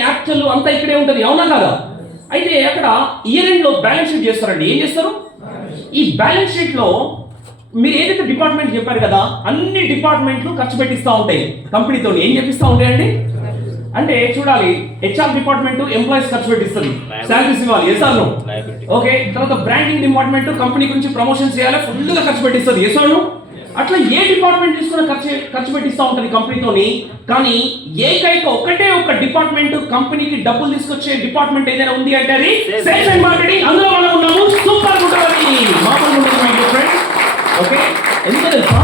Capital అంతా ఇక్కడే ఉంటుంది, అవునా కాదా? అయితే అక్కడ ఇయర్ ఎండ్ లో బ్యాలెన్స్ షీట్ చేస్తారండి. ఏం చేస్తారు? ఈ బ్యాలెన్స్ షీట్ లో మీరు ఏదైతే డిపార్ట్మెంట్ చెప్పారు కదా, అన్ని డిపార్ట్మెంట్లు ఖర్చు పెట్టిస్తూ ఉంటాయి కంపెనీతో. ఏం చెప్పిస్తూ ఉంటాయండి అంటే చూడాలి, హెచ్ఆర్ డిపార్ట్మెంట్ ఎంప్లాయీస్ ఖర్చు పెట్టిస్తుంది, శాలరీస్ ఇవ్వాలి, ఎస్ఆర్ను. ఓకే, తర్వాత బ్రాండింగ్ డిపార్ట్మెంట్ కంపెనీ గురించి ప్రమోషన్ చేయాలి, ఫుల్ గా ఖర్చు పెట్టిస్తుంది, ఎస్ఆర్ను. అట్లా ఏ డిపార్ట్మెంట్ తీసుకున్న ఖర్చు పెట్టిస్తూ ఉంటుంది కంపెనీతోని. కానీ ఏకైక ఒక డిపార్ట్మెంట్ కంపెనీకి డబ్బులు తీసుకొచ్చే డిపార్ట్మెంట్ ఏదైనా ఉంది అంటే అది సేల్స్ అండ్ మార్కెటింగ్. అందులో మనం ఉన్నాము. సూపర్ ఉంటుంది, మామూలుగా ఉంటుంది మై డియర్ ఫ్రెండ్. ఓకే, ఎందుకు తెలుసా?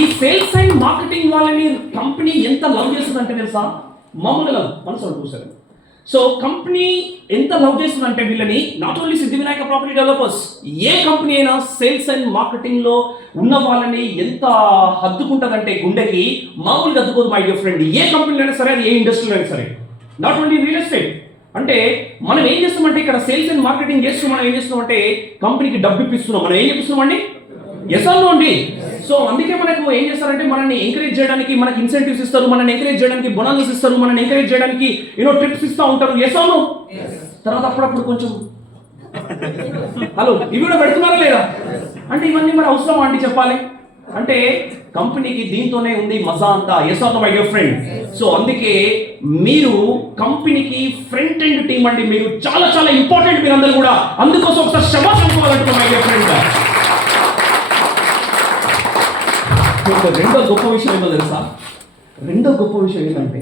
ఈ సేల్స్ అండ్ మార్కెటింగ్ వాళ్ళని కంపెనీ ఎంత లవ్ చేస్తుందంటే తెలుసా? మామూలుగా మనసులో చూసారు. సో కంపెనీ ఎంత లవ్ చేస్తుందంటే వీళ్ళని, not only Siddhi Vinayaka property developers, ఏ కంపెనీ అయినా సేల్స్ అండ్ మార్కెటింగ్ లో ఉన్న వాళ్ళని ఎంత హద్దుకుంటుందంటే గుండెకి, మామూలుగా హద్దుకోదు మై డియర్ ఫ్రెండ్. ఏ కంపెనీ అయినా సరే, అది ఏ ఇండస్ట్రీలో అయినా సరే, నాట్ ఓన్లీ రియల్ ఎస్టేట్. అంటే మనం ఏం చేస్తామంటే ఇక్కడ సేల్స్ అండ్ మార్కెటింగ్ చేస్తూ మనం ఏం చేస్తున్నామంటే కంపెనీకి డబ్బు ఇప్పిస్తున్నాం. మనం ఏం చెప్పిస్తున్నామండి? ఎస్ఆర్నో అండి. సో అందుకే మనకు ఏం చేస్తారంటే మనల్ని ఎంకరేజ్ చేయడానికి మనకి ఇన్సెంటివ్స్ ఇస్తారు, మనల్ని ఎంకరేజ్ చేయడానికి బోనస్ ఇస్తారు, మనల్ని ఎంకరేజ్ చేయడానికి ట్రిప్స్ ఇస్తూ ఉంటారు. ఎస్ఆర్నో. తర్వాత అప్పుడప్పుడు కొంచెం హలో ఇవి కూడా పెడుతున్నారా లేదా అంటే ఇవన్నీ మరి అవసరం అండి చెప్పాలి అంటే కంపెనీకి దీంతోనే ఉంది మజా అంతా. ఎస్ఆర్నో మై డియర్ ఫ్రెండ్. సో అందుకే మీరు కంపెనీకి ఫ్రంట్ ఎండ్ టీమ్ అండి, మీరు చాలా చాలా ఇంపార్టెంట్ మీరందరూ కూడా. అందుకోసం ఒకసారి శభాష్ అనుకోవాలంటే మై డియర్ ఫ్రెండ్. రెండో గొప్ప విషయం ఏంటో తెలుసా? రెండో గొప్ప విషయం ఏంటంటే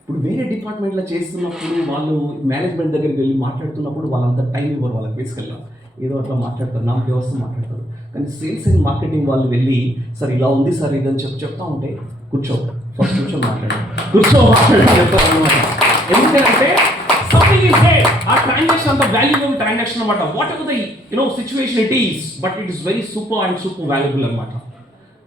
ఇప్పుడు వేరే డిపార్ట్మెంట్లో చేస్తున్నప్పుడు వాళ్ళు మేనేజ్మెంట్ దగ్గరికి వెళ్ళి మాట్లాడుతున్నప్పుడు వాళ్ళంతా టైం ఇవ్వరు వాళ్ళకి. బేసికల్గా ఏదో అట్లా మాట్లాడతారు, నా వ్యవస్థ మాట్లాడతారు. కానీ సేల్స్ అండ్ మార్కెటింగ్ వాళ్ళు వెళ్ళి సార్ ఇలా ఉంది సార్ ఇదని చెప్తా ఉంటే కూర్చో, ఫస్ట్ కూర్చో మాట్లాడాలి. ఎందుకంటే ఆ ట్రాన్సాక్షన్ అంత వాల్యుబుల్ ట్రాన్సాక్షన్ అనమాట. What ever the situation it is, but it is very super and super valuable అనమాట.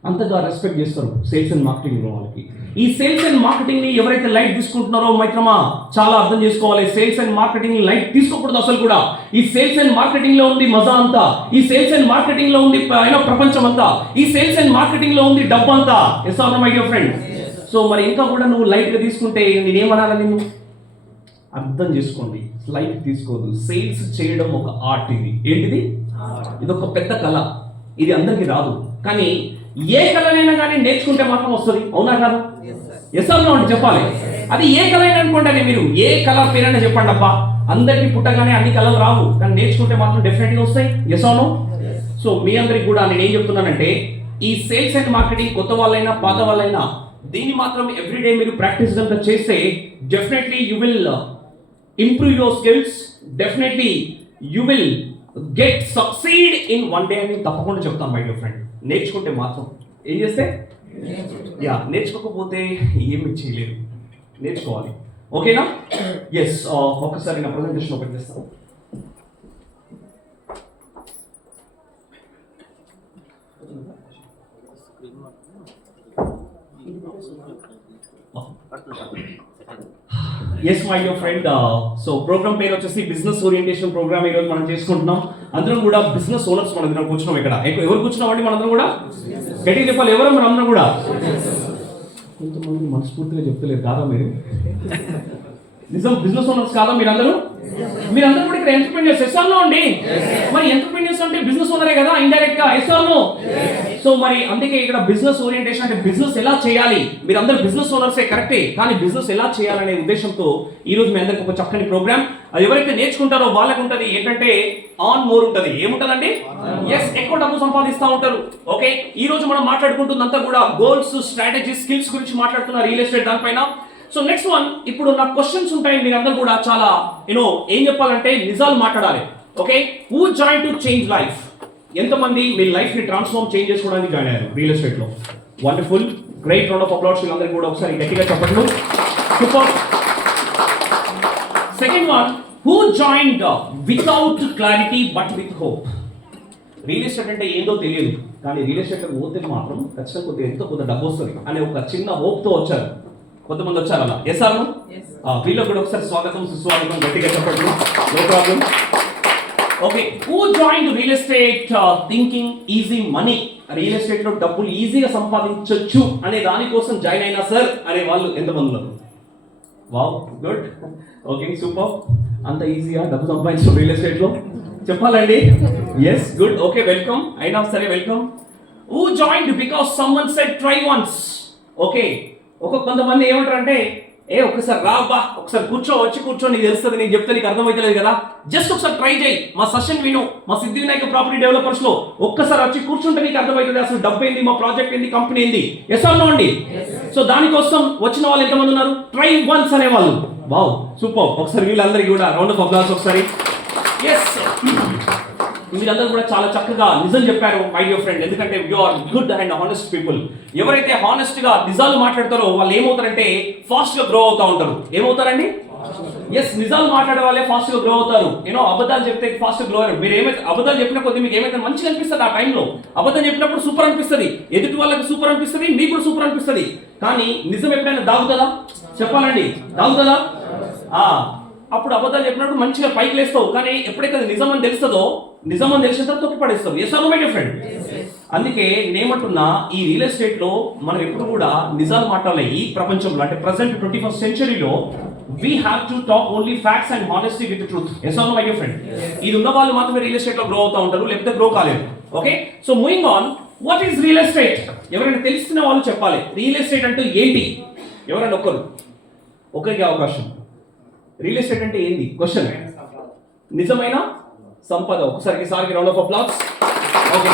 అంతగా రెస్పెక్ట్ చేస్తారు సేల్స్ అండ్ మార్కెటింగ్ వాళ్ళకి. ఈ సేల్స్ అండ్ మార్కెటింగ్ ని ఎవరైతే లైట్ తీసుకుంటున్నారో మైత్రమా చాలా అర్థం చేసుకోవాలి. సేల్స్ అండ్ మార్కెటింగ్ లైట్ తీసుకోకూడదు అసలు కూడా. ఈ సేల్స్ అండ్ మార్కెటింగ్ లో ఉంది మజా అంతా, ఈ సేల్స్ అండ్ మార్కెటింగ్ లో ఉంది ప్రపంచం అంతా, ఈ సేల్స్ అండ్ మార్కెటింగ్ లో ఉంది డబ్బు అంతా. Yes or no my dear friend. So మరి ఇంకా కూడా నువ్వు లైట్ గా తీసుకుంటే నేనేమనాలి? నిన్ను అర్థం చేసుకోండి, లైట్ తీసుకోదు. సేల్స్ చేయడం ఒక ఆర్ట్. ఇది ఏంటిది? ఇది ఒక పెద్ద కళ. ఇది అందరికీ రాదు, కానీ ఏ కళనైనా కానీ నేర్చుకుంటే మాత్రం వస్తుంది, అవునా కాదు? ఎస్ అవునా అంటే చెప్పాలి. అది ఏ కళ అయినా అనుకోండి, మీరు ఏ కళ పేరైనా చెప్పండి అబ్బా. అందరికీ పుట్టగానే అన్ని కళలు రావు, కానీ నేర్చుకుంటే మాత్రం డెఫినెట్గా వస్తాయి. ఎస్ అవును. సో మీ అందరికి కూడా నేను ఏం చెప్తున్నానంటే ఈ సేల్స్ అండ్ మార్కెటింగ్ కొత్త వాళ్ళైనా పాత వాళ్ళైనా దీన్ని మాత్రం ఎవ్రీడే మీరు ప్రాక్టీస్ కనుక చేస్తే definitely you will improve your skills, definitely you will get succeed in one day అని తప్పకుండా చెప్తాను మై డియర్ ఫ్రెండ్. నేర్చుకుంటే మాత్రం ఏం చేస్తే నేర్చుకోకపోతే ఏమి చేయలేదు, నేర్చుకోవాలి. ఓకేనా? ఎస్. ఒక్కసారి నా ప్రజెంటేషన్ ఓపెన్ చేస్తాను. Yes my dear friend. So program పేరు వచ్చేసి బిజినెస్ ఓరియంటేషన్ ప్రోగ్రామ్. ఈరోజు మనం చేసుకుంటున్నాం. అందరం కూడా బిజినెస్ ఓనర్స్ మన దగ్గర కూర్చున్నాం. ఇక్కడ ఎవరు కూర్చున్నాం అండి? మనందరం కూడా గట్టిగా చెప్పాలి. ఎవరు? మన అందరం కూడా. కొంతమంది మనస్ఫూర్తిగా చెప్తలేరు కాదా మీరు? నిజం బిజినెస్ ఓనర్స్ కాదా మీరందరూ? మీరందరూ కూడా ఇక్కడ ఎంటర్ప్రెన్యూర్స్. ఎస్ఆర్నో అండి. మరి ఎంటర్ప్రెన్యూర్స్ అంటే బిజినెస్ ఓనరే కదా ఇండైరెక్ట్ గా. ఎస్ఆర్నో. సో మరి అందుకే ఇక్కడ బిజినెస్ ఓరియంటేషన్ అంటే బిజినెస్ ఎలా చేయాలి. మీరందరూ బిజినెస్ ఓనర్సే కరెక్టే, కానీ బిజినెస్ ఎలా చేయాలనే ఉద్దేశంతో ఈ రోజు మీ అందరికి ఒక చక్కని ప్రోగ్రామ్. అది ఎవరైతే నేర్చుకుంటారో వాళ్ళకు ఉంటది ఏంటంటే ఆన్ మోర్ ఉంటది. ఏముంటదండి? ఎస్, ఎక్కువ డబ్బు సంపాదిస్తూ ఉంటారు. ఓకే, ఈ రోజు మనం మాట్లాడుకుంటుందంతా కూడా గోల్స్, స్ట్రాటజీ, స్కిల్స్ గురించి మాట్లాడుతున్నారు రియల్ ఎస్టేట్ దానిపైన. సో నెక్స్ట్ వన్, ఇప్పుడు నాకు క్వశ్చన్స్ ఉంటాయి. మీరందరూ కూడా చాలా ఏం చెప్పాలంటే నిజాలు మాట్లాడాలి. Okay, who join to change life? ఎంతమంది మీ లైఫ్ ని ట్రాన్స్ఫార్మ్ చేంజ్ చేసుకోవడానికి జాయిన్ అయ్యారు రియల్ ఎస్టేట్ లో? Wonderful, great. Round of applause వీళ్ళందరికీ కూడా ఒకసారి గట్టిగా చెప్పట్లు. Super. Second one, who joined without clarity but with hope? Real estate అంటే ఏందో తెలియదు, కానీ రియల్ ఎస్టేట్ పోతే మాత్రం ఖచ్చితంగా కొద్దిగా ఎంతో కొంత డబ్బు వస్తుంది అనే ఒక చిన్న హోప్ తో వచ్చారు. కొంతమంది వచ్చారు అలా. Yes or no? వీళ్ళకి కూడా ఒకసారి స్వాగతం, సుస్వాగతం, గట్టిగా చెప్పట్లు. No problem. Okay, who joined real estate thinking easy money? Real estate లో డబ్బులు ఈజీగా సంపాదించవచ్చు అనే దానికోసం జాయిన్ అయినా సార్ అనే వాళ్ళు ఎంతమంది ఉన్నారు? Wow, good. Okay, super. అంత ఈజీగా డబ్బు సంపాదించడం రియల్ ఎస్టేట్లో చెప్పాలండి? Yes, good. Okay, welcome. అయినా సరే welcome. Who joined because someone said try once. Okay, కొంతమంది ఏమంటారు అంటే, ఒకసారి రాబా, ఒకసారి వచ్చి కూర్చో, నీకు తెలుస్తుంది, నీకు చెప్తే నీకు అర్థమైతలేదు కదా, జస్ట్ ఒకసారి ట్రై చేయి, మా సెషన్ విను, మా సిద్ధివినాయక ప్రాపర్టీ డెవలపర్స్ లో ఒక్కసారి వచ్చి కూర్చుంటే నీకు అర్థమవుతుంది అసలు డబ్బు ఏంది, మా ప్రాజెక్ట్ ఏంది, కంపెనీ ఏంది. ఎస్ ఆర్ నో అండి? సో దానికోసం వచ్చిన వాళ్ళు ఎంతమంది ఉన్నారు? ట్రై వన్స్ అనేవాళ్ళు. Wow, super. ఒకసారి వీళ్ళందరికీ కూడా రౌండ్ ఆఫ్ అప్లాస్ ఒకసారి. ఎస్, మీరందరూ కూడా చాలా చక్కగా నిజం చెప్పారు మై డియర్ ఫ్రెండ్. ఎందుకంటే you are good and honest people. ఎవరైతే హానెస్ట్ గా నిజాలు మాట్లాడతారో వాళ్ళు ఏమవుతారంటే ఫాస్ట్ గా గ్రో అవుతా ఉంటారు. ఏమవుతారండి? ఎస్, నిజాలు మాట్లాడే వాళ్ళే ఫాస్ట్ గా గ్రో అవుతారు. అబద్ధాలు చెప్తే ఫాస్ట్ గా గ్రో అయ్యారు. మీరు ఏమైతే అబద్ధాలు చెప్పిన కొద్ది మీకు ఏమైతే మంచిగా అనిపిస్తుంది ఆ టైంలో. అబద్ధం చెప్పినప్పుడు సూపర్ అనిపిస్తుంది, ఎదుటి వాళ్ళకి సూపర్ అనిపిస్తుంది, మీకు కూడా సూపర్ అనిపిస్తుంది. కానీ నిజం ఎప్పుడైనా దాగుతుందా? చెప్పాలండి, దాగుతుందా? అప్పుడు అబద్ధాలు చెప్పినప్పుడు మంచిగా పైకి లేస్తావు, కానీ ఎప్పుడైతే అది నిజం అని తెలుస్తుందో, నిజం అని తెలిసిన తర్వాత తొక్కి పడేస్తావు. Yes or no my dear friend? అందుకే నేనేమంటున్నా, ఈ రియల్ ఎస్టేట్ లో మనం ఎప్పుడు కూడా నిజాలు మాట్లాడాలి. ఈ ప్రపంచంలో అంటే present 21st centuryలో we have to talk only facts and honesty with the truth. Yes or no, my dear friend? ఇది ఉన్న వాళ్ళు మాత్రమే రియల్ ఎస్టేట్ లో గ్రో అవుతా ఉంటారు, లేకపోతే గ్రో కాలేరు. Okay, so moving on, what is real estate? ఎవరైనా తెలుస్తున్న వాళ్ళు చెప్పాలి. రియల్ ఎస్టేట్ అంటే ఏంటి? ఎవరైనా ఒకరికి అవకాశం. రియల్ ఎస్టేట్ అంటే ఏంది? క్వశ్చన్. నిజమైన సంపద. ఒకసారికి round of applause. Okay,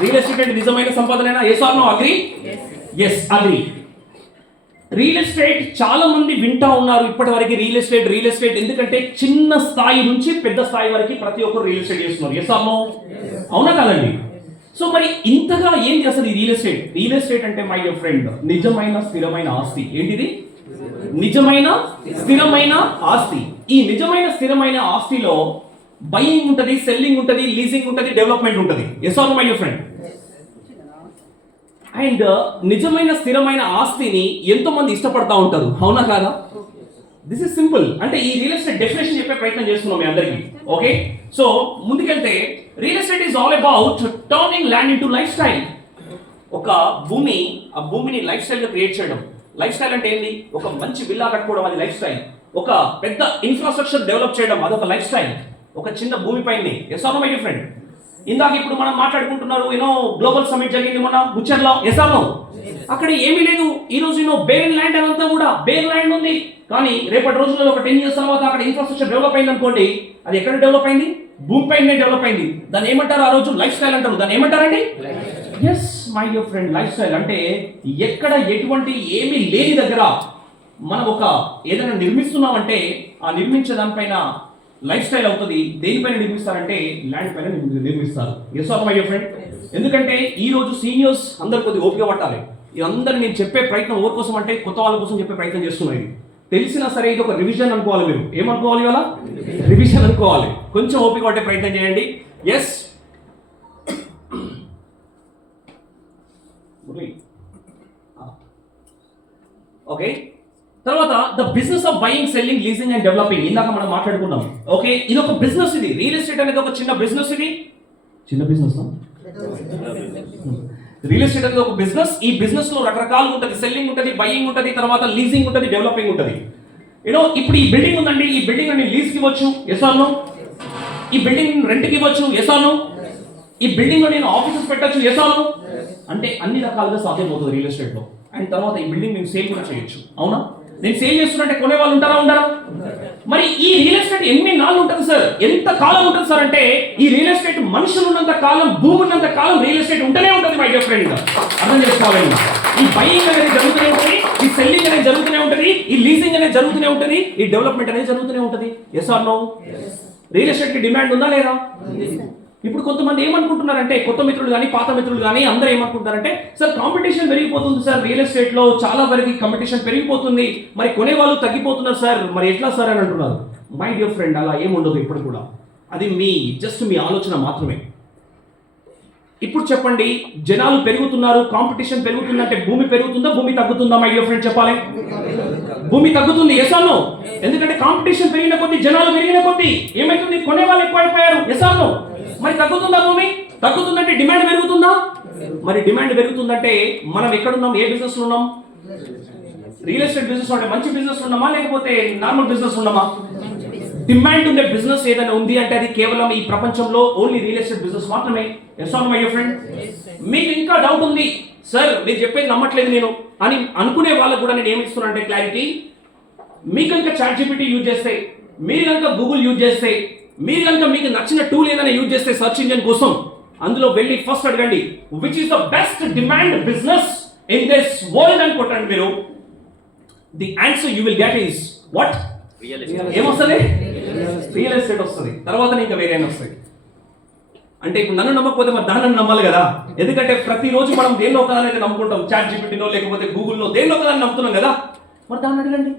real estate అంటే నిజమైన సంపదనేనా? Yes or no? Agree? Yes, agree. Real estate చాలా మంది వింటా ఉన్నారు ఇప్పటి వరకు. రియల్ ఎస్టేట్ ఎందుకంటే చిన్న స్థాయి నుంచి పెద్ద స్థాయి వరకు ప్రతి ఒక్కరు రియల్ ఎస్టేట్ చేస్తున్నారు. Yes or no? అవునా కాదండి? సో మరి ఇంతగా ఏం చేస్తుంది ఈ రియల్ ఎస్టేట్? రియల్ ఎస్టేట్ అంటే మై డియర్ ఫ్రెండ్ నిజమైన స్థిరమైన ఆస్తి. ఏంటిది? నిజమైన స్థిరమైన ఆస్తి. ఈ నిజమైన స్థిరమైన ఆస్తిలో బయింగ్ ఉంటది, సెల్లింగ్ ఉంటది, లీజింగ్ ఉంటది, డెవలప్మెంట్ ఉంటది. Yes or no my dear friend? And నిజమైన స్థిరమైన ఆస్తిని ఎంతో మంది ఇష్టపడతా ఉంటారు. అవునా కాదా? This is simple. అంటే ఈ రియల్ ఎస్టేట్ డెఫినేషన్ చెప్పే ప్రయత్నం చేస్తున్నాం మీ అందరికీ. ఓకే, సో ముందుకెళ్తే real estate is all about turning land into life style. ఒక భూమి, ఆ భూమిని లైఫ్ స్టైల్ గా క్రియేట్ చేయడం. లైఫ్ స్టైల్ అంటే ఏంటి? ఒక మంచి విల్లా కట్టుకోవడం, అది లైఫ్ స్టైల్. ఒక పెద్ద ఇన్ఫ్రాస్ట్రక్చర్ డెవలప్ చేయడం, అదొక లైఫ్ స్టైల్. ఒక చిన్న భూమి పైన. Yes or no my dear friend? ఇందాక ఇప్పుడు మనం మాట్లాడుకుంటున్నారు, గ్లోబల్ సమిట్ జరిగింది మొన్న బుచ్చర్లో. Yes or no? అక్కడ ఏమీ లేదు. ఈ రోజు బేర్ ల్యాండ్ అంతా కూడా బేర్ ల్యాండ్ ఉంది. కానీ రేపటి రోజుల్లో ఒక 10 years తర్వాత అక్కడ ఇన్ఫ్రాస్ట్రక్చర్ డెవలప్ అయింది అనుకోండి, అది ఎక్కడ డెవలప్ అయింది? భూమి పైన డెవలప్ అయింది. దాన్ని ఏమంటారు? ఆ రోజు లైఫ్ స్టైల్ అంటారు. దాన్ని ఏమంటారండి? Yes my dear friend, lifestyle అంటే ఎక్కడ ఎటువంటి ఏమీ లేని దగ్గర మనం ఒక ఏదైనా నిర్మిస్తున్నామంటే ఆ నిర్మించే దానిపైన లైఫ్ స్టైల్ అవుతుంది. దేనిపైన నిర్మిస్తారంటే ల్యాండ్ పైన నిర్మిస్తారు. Yes or my dear friend? ఎందుకంటే ఈ రోజు సీనియర్స్ అందరు కొద్దిగా ఓపిక పట్టాలి. అందరు నేను చెప్పే ప్రయత్నం ఎవరి కోసం అంటే కొత్త వాళ్ళ కోసం చెప్పే ప్రయత్నం చేస్తున్నాయి. తెలిసినా సరే ఇది ఒక రివిజన్ అనుకోవాలి. మీరు ఏమనుకోవాలి? ఇవాళ రివిజన్ అనుకోవాలి. కొంచెం ఓపిక పట్టే ప్రయత్నం చేయండి. Yes, okay. తర్వాత the business of buying, selling, leasing and developing. ఇందాక మనం మాట్లాడుకున్నాం. ఓకే, ఇది ఒక బిజినెస్. ఇది రియల్ ఎస్టేట్ అనేది ఒక చిన్న బిజినెస్. ఇది చిన్న బిజినెస్. రియల్ ఎస్టేట్ అనేది ఒక బిజినెస్. ఈ బిజినెస్ లో రకరకాలు ఉంటుంది. సెల్లింగ్ ఉంటుంది, బయింగ్ ఉంటుంది, తర్వాత లీజింగ్ ఉంటుంది, డెవలపింగ్ ఉంటుంది. ఇప్పుడు ఈ బిల్డింగ్ ఉందండి, ఈ బిల్డింగ్ అని లీజ్ కి ఇవ్వచ్చు. Yes or no? ఈ బిల్డింగ్ రెంట్ కి ఇవ్వచ్చు. Yes or no? ఈ బిల్డింగ్ లో నేను ఆఫీసెస్ పెట్టచ్చు. Yes or no? అంటే అన్ని రకాలుగా సాధ్యమవుతుంది రియల్ ఎస్టేట్ లో. అండ్ తర్వాత ఈ బిల్డింగ్ నేను సేల్ కూడా చేయొచ్చు. అవునా? నేను సేల్ చేస్తున్నట్టే కొనే వాళ్ళు ఉండరా? మరి ఈ రియల్ ఎస్టేట్ ఎన్ని నాళ్ళు ఉంటుంది సార్? ఎంత కాలం ఉంటుంది సార్ అంటే ఈ రియల్ ఎస్టేట్ మనుషులు ఉన్నంత కాలం, భూమి ఉన్నంత కాలం రియల్ ఎస్టేట్ ఉంటూనే ఉంటుంది మై డియర్ ఫ్రెండ్. అర్థం చేసుకోవాలండి. ఈ బయింగ్ అనేది జరుగుతూనే ఉంటుంది, ఈ సెల్లింగ్ అనేది జరుగుతూనే ఉంటుంది, ఈ లీజింగ్ అనేది జరుగుతూనే ఉంటుంది, ఈ డెవలప్మెంట్ అనేది జరుగుతూనే ఉంటుంది. Yes or no? Real estate కి డిమాండ్ ఉందా లేదా? ఇప్పుడు కొంతమంది ఏమనుకుంటున్నారంటే, కొత్త మిత్రులు కానీ పాత మిత్రులు కానీ అందరూ ఏమనుకుంటారంటే, సార్ కాంపిటీషన్ పెరిగిపోతుంది సార్, రియల్ ఎస్టేట్ లో చాలా వరకు కాంపిటీషన్ పెరిగిపోతుంది, మరి కొనే వాళ్ళు తగ్గిపోతున్నారు సార్, మరి ఎట్లా సార్ అని అంటున్నారు. మై డియర్ ఫ్రెండ్, అలా ఏముండదు ఇప్పుడు కూడా. అది జస్ట్ మీ ఆలోచన మాత్రమే. ఇప్పుడు చెప్పండి, జనాలు పెరుగుతున్నారు, కాంపిటీషన్ పెరుగుతుందంటే భూమి పెరుగుతుందా, భూమి తగ్గుతుందా? మై డియర్ ఫ్రెండ్ చెప్పాలి. భూమి తగ్గుతుంది. Yes or no? ఎందుకంటే కాంపిటీషన్ పెరిగిన కొద్దీ, జనాలు పెరిగిన కొద్దీ ఏమైతుంది? కొనే వాళ్ళు ఎక్కువైపోయారు. Yes or no? మరి తగ్గుతుందా భూమి? తగ్గుతుందంటే డిమాండ్ పెరుగుతుందా? మరి డిమాండ్ పెరుగుతుందంటే మనం ఎక్కడున్నాం? ఏ బిజినెస్ లో ఉన్నాం? రియల్ ఎస్టేట్ బిజినెస్ అంటే మంచి బిజినెస్ ఉన్నామా లేకపోతే నార్మల్ బిజినెస్ ఉన్నామా? డిమాండ్ ఉండే బిజినెస్ ఏదైనా ఉంది అంటే అది కేవలం ఈ ప్రపంచంలో ఓన్లీ రియల్ ఎస్టేట్ బిజినెస్ మాత్రమే. Yes or my friend? మీకు ఇంకా డౌట్ ఉంది, సార్ మీరు చెప్పేది నమ్మట్లేదు నేను అని అనుకునే వాళ్ళకు కూడా నేను ఏమి ఇస్తున్నా అంటే క్లారిటీ. మీకు కనుక చాట్ జీపీటీ యూజ్ చేస్తే, మీరు కనుక గూగుల్ యూజ్ చేస్తే, మీరు కనుక మీకు నచ్చిన టూల్ ఏదైనా యూజ్ చేస్తే సర్చ్ ఇంజిన్ కోసం, అందులో వెళ్ళి ఫస్ట్ అడగండి which is the best demand business in this world అని కొట్టండి మీరు. The answer you will get is what? ఏమొస్తుంది? రియల్ ఎస్టేట్ వస్తుంది. తర్వాత ఇంకా వేరే వస్తుంది. అంటే ఇప్పుడు నన్ను నమ్మకపోతే మరి దాన్ని నమ్మాలి కదా. ఎందుకంటే ప్రతిరోజు మనం దేనిలో ఒకదాన్ని నమ్ముకుంటాం, చాట్ జీపీటీలో లేకపోతే గూగుల్లో దేనిలో ఒకదాన్ని నమ్ముతున్నాం కదా. మరి దాన్ని అడగండి.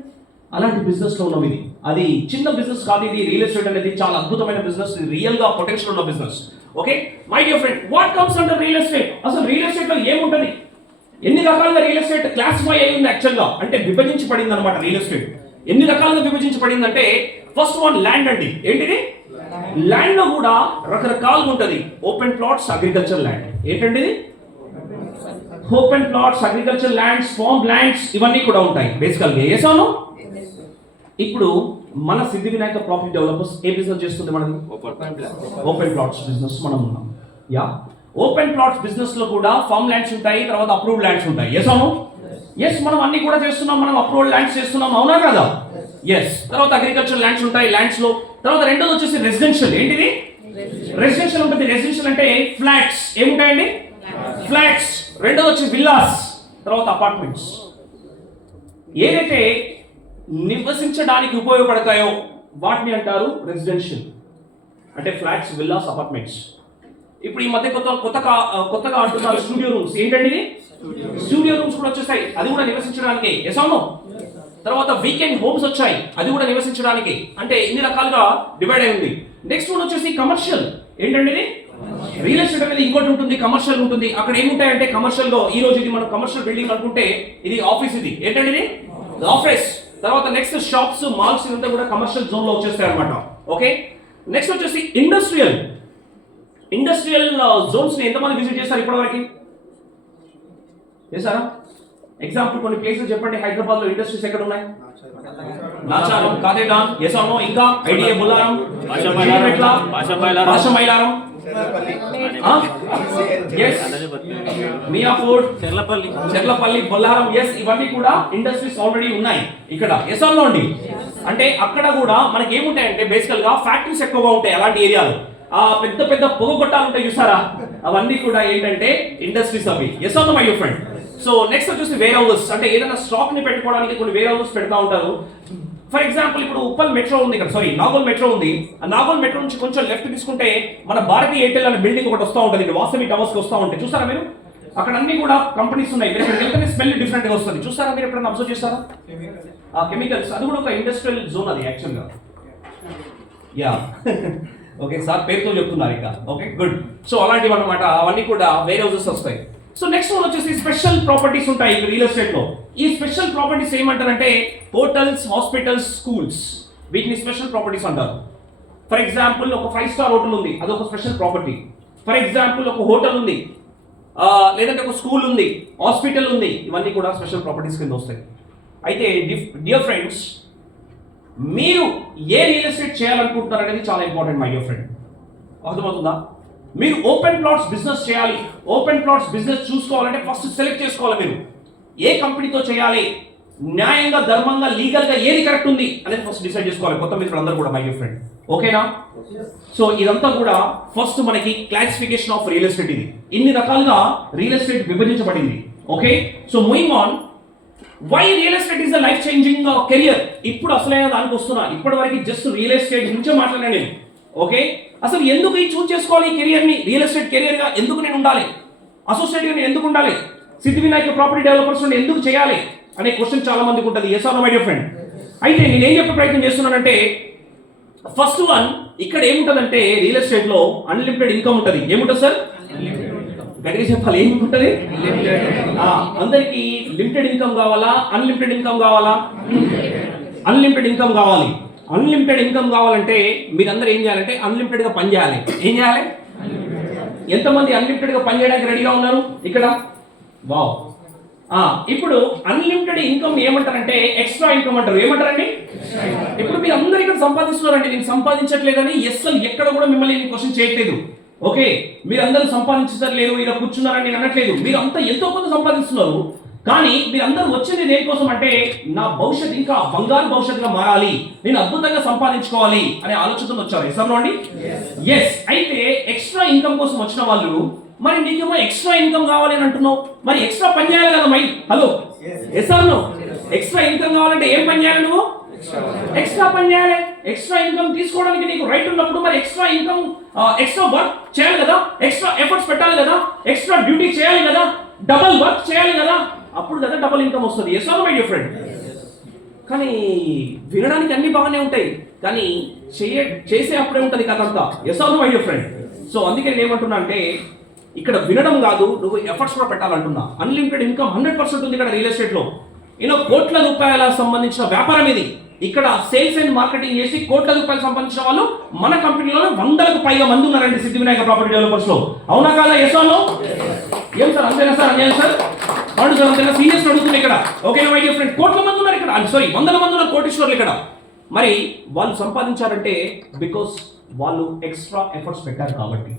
అలాంటి బిజినెస్ లో ఉన్నాం. ఇది అది చిన్న బిజినెస్ కాదు. ఇది రియల్ ఎస్టేట్ అనేది చాలా అద్భుతమైన బిజినెస్, రియల్ గా పొటెన్షియల్ ఉన్న business. Okay my dear friend, what comes under real estate? అసలు రియల్ ఎస్టేట్ లో ఏముంటది? ఎన్ని రకాలుగా రియల్ ఎస్టేట్ క్లాసిఫై అయ్యింది యాక్చువల్ గా అంటే విభజించి పడింది అనమాట. రియల్ ఎస్టేట్ ఎన్ని రకాలుగా విభజించబడింది అంటే ఫస్ట్ వన్ ల్యాండ్ అండి. ఏంటిది? ల్యాండ్ లో కూడా రకరకాలుగా ఉంటది. Open plots, agriculture land. ఏంటండి? Open plots, agriculture lands, farm lands ఇవన్నీ కూడా ఉంటాయి బేసికల్ గా. ఏసాను ఇప్పుడు మన సిద్ధి వినాయక ప్రాపర్టీ డెవలపర్స్ ఏ బిజినెస్ చేస్తుంది? మనది ఓపెన్ ప్లాట్స్ బిజినెస్ మనం ఉన్నాం. యా, ఓపెన్ ప్లాట్స్ బిజినెస్ లో కూడా ఫార్మ్ ల్యాండ్స్ ఉంటాయి, తర్వాత అప్రూవ్డ్ ల్యాండ్స్ ఉంటాయి. ఏసాను? ఎస్, మనం అన్ని కూడా చేస్తున్నాం. మనం అప్రూవల్ ల్యాండ్స్ చేస్తున్నాం, అవునా కదా? ఎస్. తర్వాత అగ్రికల్చర్ ల్యాండ్స్ ఉంటాయి ల్యాండ్స్ లో. తర్వాత రెండోది వచ్చేసి రెసిడెన్షియల్. ఏంటిది? రెసిడెన్షియల్ ఉంటుంది. రెసిడెన్షియల్ అంటే ఫ్లాట్స్. ఏముంటాయండి? ఫ్లాట్స్. రెండోది వచ్చి విల్లాస్, తర్వాత అపార్ట్మెంట్స్. ఏదైతే నివసించడానికి ఉపయోగపడతాయో వాటిని అంటారు రెసిడెన్షియల్, అంటే ఫ్లాట్స్, విల్లాస్, అపార్ట్మెంట్స్. ఇప్పుడు ఈ మధ్య కొత్తగా అంటున్నారు స్టూడియో రూమ్స్. ఏంటండి ఇది? స్టూడియో రూమ్స్ కూడా వచ్చేసాయి, అది కూడా నివసించడానికి. ఎస్ అవును. తర్వాత వీకెండ్ హోమ్స్ వచ్చాయి, అది కూడా నివసించడానికి. అంటే ఇన్ని రకాలుగా డివైడ్ అయి ఉంది. నెక్స్ట్ వన్ వచ్చేసి కమర్షియల్. ఏంటండి ఇది? రియల్ ఎస్టేట్ అనేది ఇంకోటి ఉంటుంది, కమర్షియల్ ఉంటుంది. అక్కడ ఏముంటాయంటే కమర్షియల్ లో ఈ రోజు ఇది మనం కమర్షియల్ బిల్డింగ్ అనుకుంటే ఇది ఆఫీస్. ఇది ఏంటండి? ఇది ఆఫీస్. తర్వాత నెక్స్ట్ షాప్స్, మాల్స్ ఇదంతా కూడా కమర్షియల్ జోన్ లో వచ్చేస్తాయి అనమాట. ఓకే, నెక్స్ట్ వచ్చేసి ఇండస్ట్రియల్. ఇండస్ట్రియల్ జోన్స్ ని ఎంతమంది విజిట్ చేస్తారు ఇప్పటివరకు? చేశారా? ఎగ్జాంపుల్ కొన్ని ప్లేసెస్ చెప్పండి. హైదరాబాద్ లో ఇండస్ట్రీస్ ఎక్కడ ఉన్నాయి? నాచారం, కాదేడాన్, యసానో, ఇంకా ఐడియా, బుల్లారం, భాష మైలారం, మియాపూర్, చెర్లపల్లి, బొల్లారం. ఎస్, ఇవన్నీ కూడా ఇండస్ట్రీస్ ఆల్రెడీ ఉన్నాయి ఇక్కడ. యసానో అండి. అంటే అక్కడ కూడా మనకి ఏముంటాయంటే బేసికల్ గా ఫ్యాక్టరీస్ ఎక్కువగా ఉంటాయి. అలాంటి ఏరియాలో ఆ పెద్ద పెద్ద పొగ గొట్టాలు ఉంటాయి చూసారా, అవన్నీ కూడా ఏంటంటే ఇండస్ట్రీస్ అవి. Yes or my friend. So next వచ్చేసి వేర్ హౌసెస్. అంటే ఏదైనా స్టాక్ ని పెట్టుకోవడానికి కొన్ని వేర్ హౌసెస్ పెడతా ఉంటారు. ఫర్ ఎగ్జాంపుల్ ఇప్పుడు ఉప్పల్ మెట్రో ఉంది ఇక్కడ, సారీ నాగోల్ మెట్రో ఉంది. ఆ నాగోల్ మెట్రో నుంచి కొంచెం లెఫ్ట్ తీసుకుంటే మన భారతీయ ఎయిర్టెల్ అనే బిల్డింగ్ ఒకటి వస్తూ ఉంటుంది. ఇక్కడ వాసవి టవర్స్ వస్తూ ఉంటాయి చూసారా మీరు. అక్కడ అన్ని కూడా కంపెనీస్ ఉన్నాయి. మీరు ఇక్కడ వెళ్తే స్మెల్ డిఫరెంట్ గా వస్తుంది చూసారా, మీరు ఎప్పుడైనా అబ్జర్వ్ చేస్తారా? ఆ కెమికల్స్, అది కూడా ఒక ఇండస్ట్రియల్ జోన్ అది యాక్చువల్ గా. యా ఓకే సార్, పేరుతో చెప్తున్నారు ఇక. Okay good. సో అలాంటివి అన్నమాట, అవన్నీ కూడా వేర్ హౌసెస్ వస్తాయి. సో నెక్స్ట్ వన్ వచ్చేసి స్పెషల్ ప్రాపర్టీస్ ఉంటాయి రియల్ ఎస్టేట్ లో. ఈ స్పెషల్ ప్రాపర్టీస్ ఏమంటారంటే హోటల్స్, హాస్పిటల్స్, స్కూల్స్, వీటిని స్పెషల్ ప్రాపర్టీస్ అంటారు. ఫర్ ఎగ్జాంపుల్ ఒక 5 స్టార్ హోటల్ ఉంది, అదొక స్పెషల్ ప్రాపర్టీ. ఫర్ ఎగ్జాంపుల్ ఒక హోటల్ ఉంది, లేదంటే ఒక స్కూల్ ఉంది, హాస్పిటల్ ఉంది, ఇవన్నీ కూడా స్పెషల్ ప్రాపర్టీస్ కింద వస్తాయి. అయితే డియర్ ఫ్రెండ్స్, మీరు ఏ రియల్ ఎస్టేట్ చేయాలనుకుంటున్నారు అనేది చాలా ఇంపార్టెంట్ మై డియర్ ఫ్రెండ్. అర్థమవుతుందా? మీరు ఓపెన్ ప్లాట్స్ బిజినెస్ చేయాలి. ఓపెన్ ప్లాట్స్ బిజినెస్ చూసుకోవాలంటే ఫస్ట్ సెలెక్ట్ చేసుకోవాలి మీరు ఏ కంపెనీతో చేయాలి, న్యాయంగా, ధర్మంగా, లీగల్ గా ఏది కరెక్ట్ ఉంది అనేది ఫస్ట్ డిసైడ్ చేసుకోవాలి. కొత్త మిత్రులు అందరూ కూడా మై డియర్ ఫ్రెండ్. ఓకేనా? సో ఇదంతా కూడా ఫస్ట్ మనకి క్లాసిఫికేషన్ ఆఫ్ రియల్ ఎస్టేట్. ఇది ఇన్ని రకాలుగా రియల్ ఎస్టేట్ విభజించబడింది. Okay, so moving on. Why real estate is the life changing career. ఇప్పుడు అసలైన దానికి వస్తున్నా. ఇప్పటి వరకు జస్ట్ రియల్ ఎస్టేట్ గురించే మాట్లాడాను నేను. ఓకే, అసలు ఎందుకు ఈ చూస్ చేసుకోవాలి ఈ కెరియర్ ని? రియల్ ఎస్టేట్ కెరియర్ గా ఎందుకు నేను ఉండాలి? అసోసియేట్ గా నేను ఎందుకు ఉండాలి? సిద్ధి వినాయక ప్రాపర్టీ డెవలపర్స్ నుండి ఎందుకు చేయాలి అనే క్వశ్చన్ చాలా మందికి ఉంటుంది. Yes or no my dear friend. అయితే నేను ఏం చెప్పే ప్రయత్నం చేస్తున్నానంటే ఫస్ట్ వన్, ఇక్కడ ఏముంటదంటే రియల్ ఎస్టేట్ లో అన్లిమిటెడ్ ఇన్కమ్ ఉంటుంది. ఏముంటుంది సార్? గట్టిగా చెప్పాలి, ఏముంటుంది? అందరికి లిమిటెడ్ ఇన్కమ్ కావాలా, అన్లిమిటెడ్ ఇన్కమ్ కావాలా? అన్లిమిటెడ్ ఇన్కమ్ కావాలి. అన్లిమిటెడ్ ఇన్కమ్ కావాలంటే మీరందరూ ఏం చేయాలంటే అన్లిమిటెడ్ గా పని చేయాలి. ఏం చేయాలి? ఎంతమంది అన్లిమిటెడ్ గా పని చేయడానికి రెడీగా ఉన్నారు ఇక్కడ? వావ్, ఇప్పుడు అన్లిమిటెడ్ ఇన్కమ్ ఏమంటారంటే ఎక్స్ట్రా ఇన్కమ్ అంటారు. ఏమంటారండి? ఇప్పుడు మీరు అందరూ ఇక్కడ సంపాదిస్తున్నారండి, నేను సంపాదించట్లేదని అసలు ఎక్కడ కూడా మిమ్మల్ని క్వశ్చన్ చేయట్లేదు. ఓకే, మీరు అందరూ సంపాదించట్లేదు, ఇలా కూర్చున్నారని నేను అనట్లేదు. మీరు అంతా ఎంతో కొంత సంపాదిస్తున్నారు, కానీ మీరందరూ వచ్చింది దేనికోసం అంటే నా భవిష్యత్తు ఇంకా బంగారు భవిష్యత్తుగా మారాలి, నేను అద్భుతంగా సంపాదించుకోవాలి అనే ఆలోచనతో వచ్చారు. ఎస్ అండి? ఎస్. అయితే ఎక్స్ట్రా ఇన్కమ్ కోసం వచ్చిన వాళ్ళు, మరి నీకేమో ఎక్స్ట్రా ఇన్కమ్ కావాలి అని అంటున్నావు, మరి ఎక్స్ట్రా పని చేయాలి కదా మై. హలో, ఎస్ అన్నో? ఎక్స్ట్రా ఇన్కమ్ కావాలంటే ఏం పని చేయాలి నువ్వు? ఎక్స్ట్రా పని చేయాలి. ఎక్స్ట్రా ఇన్కమ్ తీసుకోవడానికి నీకు రైట్ ఉన్నప్పుడు మరి ఎక్స్ట్రా ఇన్కమ్, ఎక్స్ట్రా వర్క్ చేయాలి కదా, ఎక్స్ట్రా ఎఫర్ట్స్ పెట్టాలి కదా, ఎక్స్ట్రా డ్యూటీ చేయాలి కదా, డబల్ వర్క్ చేయాలి కదా, అప్పుడు కదా డబల్ ఇన్కమ్ వస్తుంది. Yes or my dear friend? కానీ వినడానికి అన్ని బాగానే ఉంటాయి, కానీ చేసే అప్పుడే ఉంటుంది కథంతా. Yes or my dear friend? So అందుకే నేను ఏమంటున్నా అంటే ఇక్కడ వినడం కాదు, నువ్వు ఎఫర్ట్స్ కూడా పెట్టాలంటున్నా. అన్లిమిటెడ్ ఇన్కమ్ 100% ఉంది ఇక్కడ రియల్ ఎస్టేట్ లో. కోట్ల రూపాయల సంబంధించిన వ్యాపారం ఇది. ఇక్కడ సేల్స్ అండ్ మార్కెటింగ్ చేసి కోట్ల రూపాయలు సంబంధించిన వాళ్ళు మన కంపెనీలో 100కు పైగా మంది ఉన్నారండి సిద్ధి వినాయక ప్రాపర్టీ డెవలపర్స్ లో. అవునా కాదా? Yes or no? ఏం సార్ అంతేనా సార్? అంతేనా సార్? అవును సార్, అంతేనా? సీనియర్స్ అడుగుతుంది ఇక్కడ. ఓకేనా మై డియర్ ఫ్రెండ్? కోట్ల మంది ఉన్నారు ఇక్కడ, సారీ 100ల మంది ఉన్నారు కోటీశ్వర్లు ఇక్కడ. మరి వాళ్ళు సంపాదించారంటే బికాస్ వాళ్ళు ఎక్స్ట్రా ఎఫర్ట్స్ పెట్టారు కాబట్టి.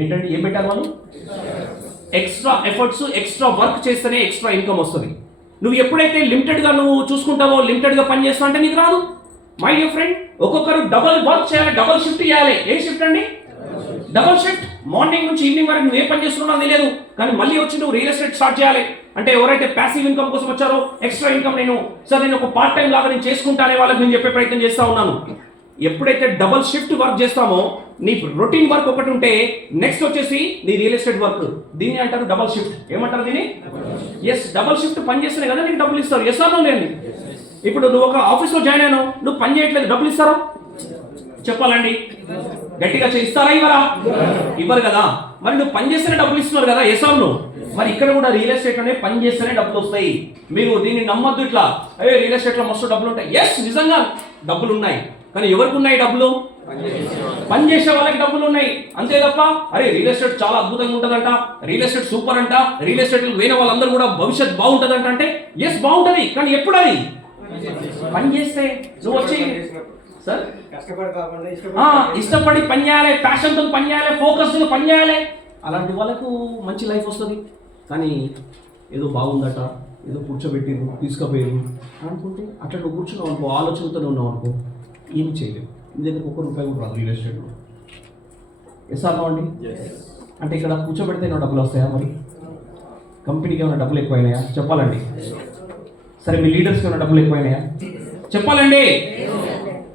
ఏంటంటే ఏం పెట్టారు వాళ్ళు? ఎక్స్ట్రా ఎఫర్ట్స్, ఎక్స్ట్రా వర్క్ చేస్తేనే ఎక్స్ట్రా ఇన్కమ్ వస్తుంది. నువ్వు ఎప్పుడైతే లిమిటెడ్గా నువ్వు చూసుకుంటావో, లిమిటెడ్గా పని చేస్తావు అంటే నీకు రాదు మై డియర్ ఫ్రెండ్. ఒక్కొక్కరు డబల్ వర్క్ చేయాలి, డబల్ షిఫ్ట్ చేయాలి. ఏ షిఫ్ట్ అండి? Double shift. మార్నింగ్ నుంచి ఈవినింగ్ వరకు నువ్వు ఏ పని చేస్తున్నావు తెలియదు, కానీ మళ్ళీ వచ్చి నువ్వు రియల్ ఎస్టేట్ స్టార్ట్ చేయాలి. అంటే ఎవరైతే ప్యాసివ్ ఇన్కమ్ కోసం వచ్చారో, ఎక్స్ట్రా ఇన్కమ్ నేను ఒక పార్ట్ టైం లాగా నేను చేసుకుంటానే వాళ్ళకి నేను చెప్పే ప్రయత్నం చేస్తా ఉన్నాను. ఎప్పుడైతే డబల్ షిఫ్ట్ వర్క్ చేస్తామో, నీ రొటీన్ వర్క్ ఒకటి ఉంటే నెక్స్ట్ వచ్చేసి నీ రియల్ ఎస్టేట్ వర్క్, దీన్ని అంటారు డబల్ షిఫ్ట్. ఏమంటారు దీన్ని? ఎస్, డబల్ షిఫ్ట్ పని చేస్తేనే కదా నీకు డబ్బులు ఇస్తారు. Yes or no? లేండి. ఇప్పుడు నువ్వు ఒక ఆఫీస్లో జాయిన్ అయ్యాను, నువ్వు పని చేయట్లేదు, డబ్బులు ఇస్తారా? చెప్పాలండి, గట్టిగా ఇస్తారా? ఇవ్వరా? ఇవ్వరు కదా. మరి నువ్వు పని చేస్తేనే డబ్బులు ఇస్తున్నారు కదా. Yes or no? మరి ఇక్కడ కూడా రియల్ ఎస్టేట్ అనే పని చేస్తేనే డబ్బులు వస్తాయి. మీరు దీన్ని నమ్మద్దు ఇట్లా, రియల్ ఎస్టేట్ లో మస్తు డబ్బులు ఉంటాయి. ఎస్, నిజంగా డబ్బులు ఉన్నాయి, కానీ ఎవరికి ఉన్నాయి డబ్బులు? పని చేసే వాళ్ళకి డబ్బులు ఉన్నాయి, అంతే తప్ప అరే రియల్ ఎస్టేట్ చాలా అద్భుతంగా ఉంటుందంట, రియల్ ఎస్టేట్ సూపర్ అంట, రియల్ ఎస్టేట్ వేరే వాళ్ళందరూ కూడా భవిష్యత్ బాగుంటుందంట అంటే ఎస్ బాగుంటుంది, కానీ ఎప్పుడు అది పని చేస్తే నువ్వు వచ్చి సార్ ఇష్టపడి పని చేయాలి, ప్యాషన్తో పని చేయాలి, ఫోకస్గా పని చేయాలి, అలాంటి వాళ్ళకు మంచి లైఫ్ వస్తుంది. కానీ ఏదో బాగుందట, ఏదో కూర్చోబెట్టిరు, తీసుకుపోయారు అనుకుంటే అట్లా నువ్వు కూర్చున్నావు అనుకో, ఆలోచనతోనే ఉన్నావు అనుకో, ఏమి చేయలేవు. మీ దగ్గర ₹1 కూడా రాదు రియల్ ఎస్టేట్లో. ఎస్ ఆర్ నో అండి? అంటే ఇక్కడ కూర్చోబెడితే ఏమైనా డబ్బులు వస్తాయా? మరి కంపెనీకి ఏమైనా డబ్బులు ఎక్కువైనాయా? చెప్పాలండి. సరే, మీ లీడర్స్కి ఏమైనా డబ్బులు ఎక్కువైనాయా? చెప్పాలండి.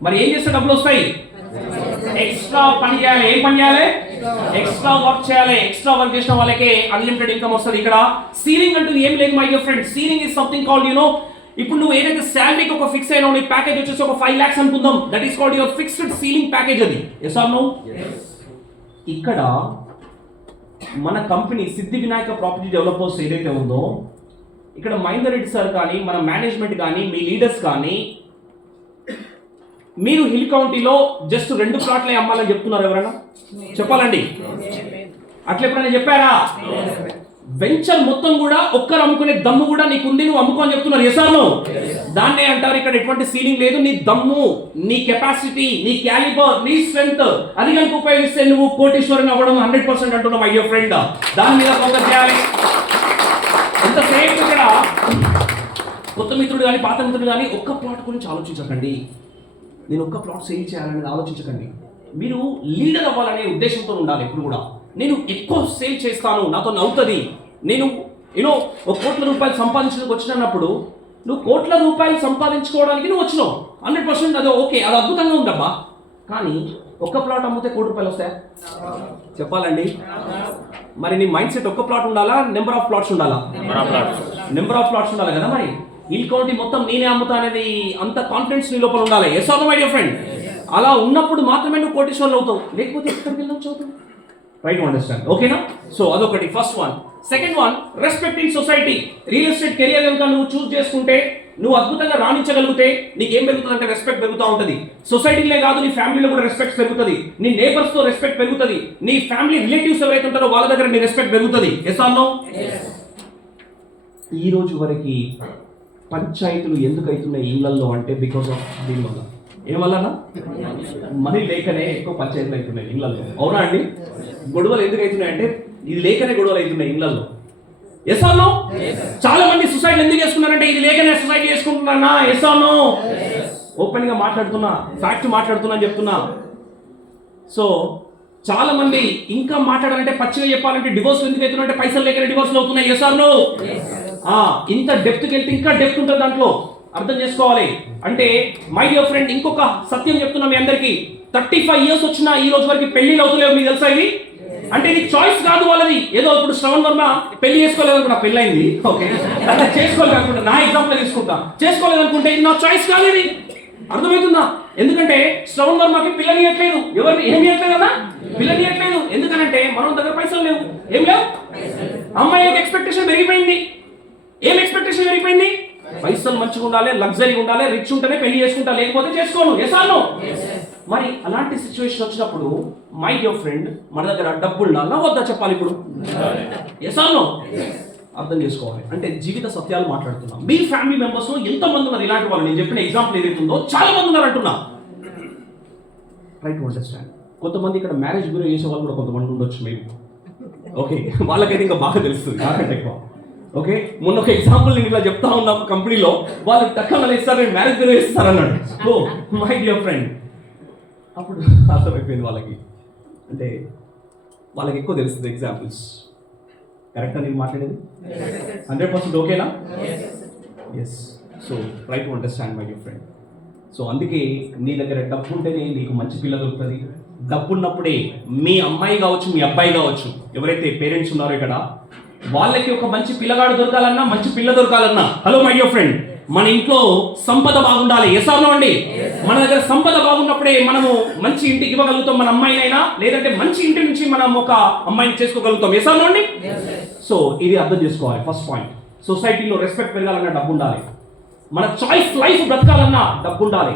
మరి ఏం చేస్తే డబ్బులు వస్తాయి? ఎక్స్ట్రా పని చేయాలి. ఏం పని చేయాలి? ఎక్స్ట్రా వర్క్ చేయాలి. ఎక్స్ట్రా వర్క్ చేసిన వాళ్ళకే అన్లిమిటెడ్ ఇన్కమ్ వస్తుంది. ఇక్కడ సీలింగ్ అంటూ ఏం లేదు my dear friend. Ceiling is something called ఇప్పుడు నువ్వు ఏదైతే శాలరీకి ఒక ఫిక్స్ అయినా, నీ ప్యాకేజ్ వచ్చేసి ఒక 5 lakhs అనుకుందాం, that is called your fixed ceiling package. అది ఎస్ ఆర్ నో? ఇక్కడ మన కంపెనీ సిద్ధి వినాయక ప్రాపర్టీ డెవలపర్స్ ఏదైతే ఉందో, ఇక్కడ మహేందర్ రెడ్డి సార్ కానీ, మన మేనేజ్మెంట్ కానీ, మీ లీడర్స్ కానీ, మీరు హిల్ కౌంటీలో జస్ట్ 2 ప్లాట్లే అమ్మాలని చెప్తున్నారు ఎవరైనా? చెప్పాలండి. అట్లా ఎప్పుడైనా చెప్పారా? వెంచర్ మొత్తం కూడా ఒక్కరు అమ్ముకునే దమ్ము కూడా నీకు ఉంది, నువ్వు అమ్ముకో అని చెప్తున్నారు. Yes or no? దాన్నే అంటారు ఇక్కడ ఎటువంటి సీలింగ్ లేదు. నీ దమ్ము, నీ కెపాసిటీ, నీ క్యాలిబర్, నీ స్ట్రెంగ్త్ అది కనుక ఉపయోగిస్తే నువ్వు కోటీశ్వరుని అవ్వడం 100% అంటున్నావు మై డియర్ ఫ్రెండ్. దాని మీద ఫోకస్ చేయాలి. ఎంతసేపు ఇక్కడ కొత్త మిత్రుడు కానీ, పాత మిత్రుడు కానీ ఒక్క ప్లాట్ గురించి ఆలోచించకండి. నేను ఒక్క ప్లాట్ సేల్ చేయాలనేది ఆలోచించకండి. మీరు లీడర్ అవ్వాలనే ఉద్దేశంతో ఉండాలి ఎప్పుడు కూడా. నేను ఎక్కువ సేల్ చేస్తాను, నాతో అవుతుంది, నేను ₹1 కోట్ల సంపాదించడానికి వచ్చినప్పుడు, నువ్వు ₹1 కోట్ల సంపాదించుకోవడానికి నువ్వు వచ్చినావు 100%, అది ఓకే, అది అద్భుతంగా ఉందమ్మా. కానీ ఒక్క ప్లాట్ అమ్మితే ₹1 వస్తాయా? చెప్పాలండి. మరి నీ మైండ్ సెట్ ఒక్క ప్లాట్ ఉండాలా, నెంబర్ ఆఫ్ ప్లాట్స్ ఉండాలా? నెంబర్ ఆఫ్ ప్లాట్స్ ఉండాలి కదా. మరి హిల్ కౌంటీ మొత్తం నేనే అమ్ముతా అనేది అంత కాన్ఫిడెన్స్ నీ లోపల ఉండాలి. Yes or no my dear friend? అలా ఉన్నప్పుడు మాత్రమే నువ్వు కోటీశ్వర్లు అవుతావు, లేకపోతే ఎక్కడికి వెళ్ళొచ్చు అవుతావు. Right to understand? ఓకేనా? సో అదొకటి first one. Second one, respecting society. Real estate career కనుక నువ్వు చూస్ చేసుకుంటే, నువ్వు అద్భుతంగా రాణించగలిగితే నీకేం పెరుగుతుంది అంటే రెస్పెక్ట్ పెరుగుతూ ఉంటుంది. సొసైటీలే కాదు, నీ ఫ్యామిలీలో కూడా రెస్పెక్ట్ పెరుగుతుంది, నీ నేబర్స్ తో రెస్పెక్ట్ పెరుగుతుంది, నీ ఫ్యామిలీ రిలేటివ్స్ ఎవరైతే ఉంటారో వాళ్ళ దగ్గర నీ రెస్పెక్ట్ పెరుగుతుంది. Yes or no? ఈ రోజు వరకు పంచాయతీలు ఎందుకు అవుతున్నాయి ఇళ్లలో అంటే బికాస్ ఆఫ్ దీనివల్ల. ఏమల్లనా? మనీ లేకనే ఎక్కువ పంచాయతీలు అవుతున్నాయి ఇళ్లలో. అవునా అండి? గొడవలు ఎందుకు అవుతున్నాయి అంటే ఇది లేకనే గొడవలు అవుతున్నాయి ఇళ్లలో. Yes or no? చాలా మంది సుసైడ్ ఎందుకు చేసుకున్నారంటే ఇది లేకనే సుసైడ్ చేసుకుంటున్నా. Yes or no? ఓపెన్ గా మాట్లాడుతున్నా, ఫ్యాక్ట్ మాట్లాడుతున్నా అని చెప్తున్నా. సో చాలా మంది ఇంకా మాట్లాడాలంటే పచ్చిగా చెప్పాలంటే డివోర్స్ ఎందుకు అవుతున్నాయంటే పైసలు లేకనే డివోర్స్లు అవుతున్నాయి. Yes or no? ఇంత డెప్త్కి వెళ్తే ఇంకా డెప్త్ ఉంటుంది దాంట్లో, అర్థం చేసుకోవాలి. అంటే మై డియర్ ఫ్రెండ్, ఇంకొక సత్యం చెప్తున్నా మీ అందరికి. 35 years వచ్చినా ఈ రోజు వరకు పెళ్లిళ్ళు అవుతలేవు. మీకు తెలుసా ఇది? అంటే ఇది చాయిస్ కాదు వాళ్ళది. ఏదో ఇప్పుడు శ్రవణ్ వర్మ పెళ్లి చేసుకోలేదనుకుంటా, పెళ్ళైంది, ఓకే, చేసుకోలేదనుకుంటా, నా ఎగ్జాంపుల్ తీసుకుంటా, చేసుకోలేదనుకుంటే ఇది నా చాయిస్ కాదు. ఇది అర్థమవుతుందా? ఎందుకంటే శ్రవణ్ వర్మకి పిల్లనియట్లేదు. ఎవరిని ఏమి ఇవ్వట్లేదు కదా, పిల్లనియట్లేదు. ఎందుకనంటే మనం దగ్గర పైసలు లేవు, ఏం లేవు. అమ్మాయి ఎక్స్పెక్టేషన్ పెరిగిపోయింది. ఏం ఎక్స్పెక్టేషన్ పెరిగిపోయింది? పైసలు మంచిగా ఉండాలి, లగ్జరీ ఉండాలి, రిచ్ ఉంటేనే పెళ్లి చేసుకుంటా, లేకపోతే చేసుకోను. Yes or no? మరి అలాంటి సిచ్యువేషన్ వచ్చినప్పుడు మై డియర్ ఫ్రెండ్, మన దగ్గర డబ్బు ఉండాలా వద్దా చెప్పాలి ఇప్పుడు? Yes or no? అర్థం చేసుకోవాలి. అంటే జీవిత సత్యాలు మాట్లాడుతున్నాం. మీ ఫ్యామిలీ మెంబర్స్ ఎంతమంది ఉన్నారు ఇలాంటి వాళ్ళు? నేను చెప్పిన ఎగ్జాంపుల్ ఏదైతే ఉందో చాలా మంది ఉన్నారు అంటున్నా. Right to understand. కొంతమంది ఇక్కడ మ్యారేజ్ బ్యూరో చేసే వాళ్ళు కూడా కొంతమంది ఉండొచ్చు మేబీ, ఓకే, వాళ్ళకైతే ఇంకా బాగా తెలుస్తుంది నాకంటే ఎక్కువ. ఓకే, మొన్న ఒక ఎగ్జాంపుల్ నేను ఇలా చెప్తా ఉన్నా, కంపెనీలో వాళ్ళు టక్కన ఇస్తారు, నేను మ్యారేజ్ బ్యూరో ఇస్తారు అన్నాడు. ఓ మై డియర్ ఫ్రెండ్, అప్పుడు అర్థమైపోయింది వాళ్ళకి. అంటే వాళ్ళకి ఎక్కువ తెలుస్తుంది ఎగ్జాంపుల్స్. కరెక్టా నేను మాట్లాడేది? 100% ఓకేనా? Yes. So try to understand my dear friend. So అందుకే నీ దగ్గర డబ్బు ఉంటేనే నీకు మంచి పిల్ల దొరుకుతుంది. డబ్బు ఉన్నప్పుడే మీ అమ్మాయి కావచ్చు, మీ అబ్బాయి కావచ్చు, ఎవరైతే పేరెంట్స్ ఉన్నారో ఇక్కడ, వాళ్ళకి ఒక మంచి పిల్లగాడు దొరకాలన్నా, మంచి పిల్ల దొరకాలన్నా, హలో మై డియర్ ఫ్రెండ్, మన ఇంట్లో సంపద బాగుండాలి. ఎస్ ఆర్ నో అండి? మన దగ్గర సంపద బాగున్నప్పుడే మనము మంచి ఇంటికి ఇవ్వగలుగుతాం మన అమ్మాయినైనా, లేదంటే మంచి ఇంటి నుంచి మనం ఒక అమ్మాయిని చేసుకోగలుగుతాం. ఎస్ ఆర్ నో అండి? సో ఇది అర్థం చేసుకోవాలి. ఫస్ట్ పాయింట్, సొసైటీలో రెస్పెక్ట్ పెరగాలన్నా డబ్బు ఉండాలి. మన చాయిస్ లైఫ్ బ్రతకాలన్నా డబ్బు ఉండాలి.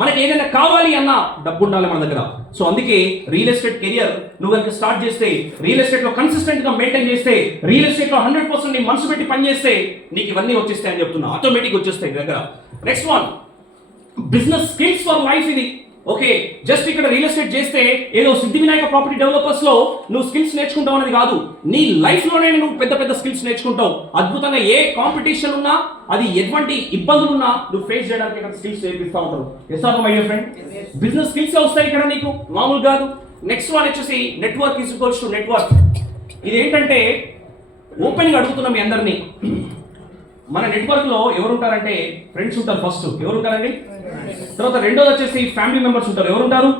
మనకి ఏదైనా కావాలి అన్నా డబ్బు ఉండాలి మన దగ్గర. సో అందుకే రియల్ ఎస్టేట్ కెరియర్ నువ్వు కనుక స్టార్ట్ చేస్తే, రియల్ ఎస్టేట్ లో కన్సిస్టెంట్ గా మెయింటైన్ చేస్తే, రియల్ ఎస్టేట్ లో 100% నీ మనసు పెట్టి పని చేస్తే నీకు ఇవన్నీ వచ్చేస్తాయి అని చెప్తున్నా, ఆటోమేటిక్ వచ్చేస్తాయి దగ్గర. Next one, business skills for life. ఇది ఓకే, జస్ట్ ఇక్కడ రియల్ ఎస్టేట్ చేస్తే ఏదో సిద్ధి వినాయక ప్రాపర్టీ డెవలపర్స్ లో నువ్వు స్కిల్స్ నేర్చుకుంటావు అనేది కాదు. నీ లైఫ్ లోనే నువ్వు పెద్ద పెద్ద స్కిల్స్ నేర్చుకుంటావు. అద్భుతంగా ఏ కాంపిటీషన్ ఉన్నా, అది ఎటువంటి ఇబ్బందులు ఉన్నా నువ్వు ఫేస్ చేయడానికి ఇక్కడ స్కిల్స్ నేర్పిస్తూ ఉంటావు. Yes or my dear friend? Business skills వస్తాయి ఇక్కడ నీకు, మామూలు కాదు. నెక్స్ట్ వన్ వచ్చేసి network is equals to network. ఇది ఏంటంటే ఓపెన్ గా అడుగుతున్నాం మీ అందరినీ. మన నెట్వర్క్ లో ఎవరు ఉంటారంటే ఫ్రెండ్స్ ఉంటారు. ఫస్ట్ ఎవరు ఉంటారండి? తర్వాత రెండోది వచ్చేసి ఫ్యామిలీ మెంబర్స్ ఉంటారు. ఎవరు ఉంటారు?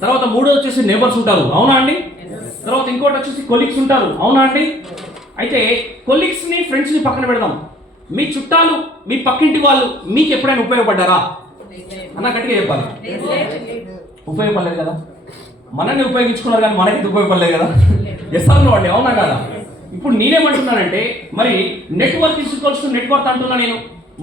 తర్వాత మూడోది వచ్చేసి నేబర్స్ ఉంటారు. అవునా అండి? తర్వాత ఇంకోటి వచ్చేసి కొలీగ్స్ ఉంటారు. అవునా అండి? అయితే కొలీగ్స్ ని, ఫ్రెండ్స్ ని పక్కన పెడదాం. మీ చుట్టాలు, మీ పక్కింటి వాళ్ళు మీకు ఎప్పుడైనా ఉపయోగపడ్డారా అన్న? గట్టిగా చెప్పాలి. ఉపయోగపడలేదు కదా? మనల్ని ఉపయోగించుకున్నారు కానీ మనకి ఉపయోగపడలేదు కదా? ఎస్ ఆర్ నో అండి? అవునా కదా? ఇప్పుడు నేనేమంటున్నానంటే, మరి network is equals to network అంటున్నా నేను.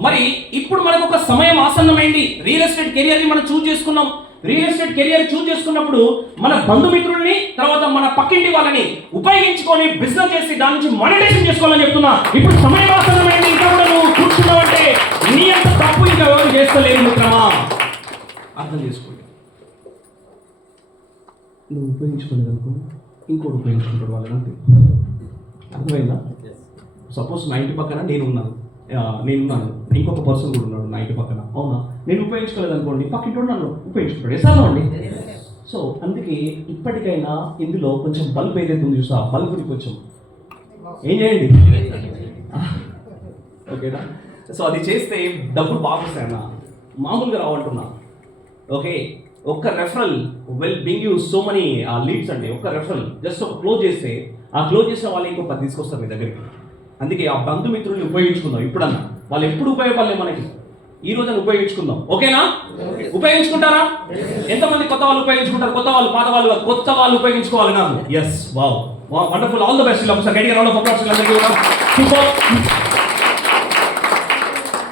మరి ఇప్పుడు మనకు ఒక సమయం ఆసన్నమైంది. రియల్ ఎస్టేట్ కెరియర్ ని మనం చూజ్ చేసుకున్నాం. రియల్ ఎస్టేట్ కెరియర్ చూజ్ చేసుకున్నప్పుడు మన బంధుమిత్రుల్ని, తర్వాత మన పక్కింటి వాళ్ళని ఉపయోగించుకొని బిజినెస్ చేసి దాని నుంచి మానిటైజేషన్ చేసుకోవాలని చెప్తున్నా. ఇప్పుడు సమయం ఆసన్నమైంది. ఇంకా కూడా నువ్వు కూర్చున్నావంటే నీ అంత తప్పు ఇంకా ఎవరు చేస్తలేరు మిత్రమా. అర్థం చేసుకోండి. నువ్వు ఉపయోగించుకోలేదు అనుకో, ఇంకోటి ఉపయోగించుకుంటాడు వాళ్ళని, అంతే. అర్థమైందా? సపోజ్ నా ఇంటి పక్కన నేనున్నాను, ఇంకొక పర్సన్ కూడా ఉన్నాడు నా ఇంటి పక్కన. అవునా? నేను ఉపయోగించుకోలేదు అనుకోండి, పక్కింటి నన్ను ఉపయోగించుకుంటాడు. ఎసాలో అండి? సో అందుకే ఇప్పటికైనా ఇందులో కొంచెం బల్బ్ ఏదైతే ఉంది చూసా, బల్బుని కొంచెం ఏం చేయండి, ఓకేనా? సో అది చేస్తే డబ్బులు బాగా వస్తాయన్నా, మామూలుగా రావంటున్నా. ఓకే, ఒక్క referral will bring you so many leads అండి. ఒక్క రెఫరల్ జస్ట్ ఒక క్లోజ్ చేస్తే, ఆ క్లోజ్ చేసిన వాళ్ళు ఇంకో 10 తీసుకొస్తారు మీ దగ్గరికి. అందుకే ఆ బంధుమిత్రుల్ని ఉపయోగించుకుందాం. ఇప్పుడన్నా వాళ్ళు ఎప్పుడు ఉపయోగపడలేదు మనకి, ఈ రోజు ఉపయోగించుకుందాం. ఓకేనా? ఉపయోగించుకుంటారా? ఎంతమంది కొత్త వాళ్ళు ఉపయోగించుకుంటారు? కొత్త వాళ్ళు, పాత వాళ్ళు, కొత్త వాళ్ళు ఉపయోగించుకోవాలి నాకు. Yes, wow, wonderful, all the best. ఒకసారి గట్టిగా రౌండ్ ఆఫ్ అప్లాస్.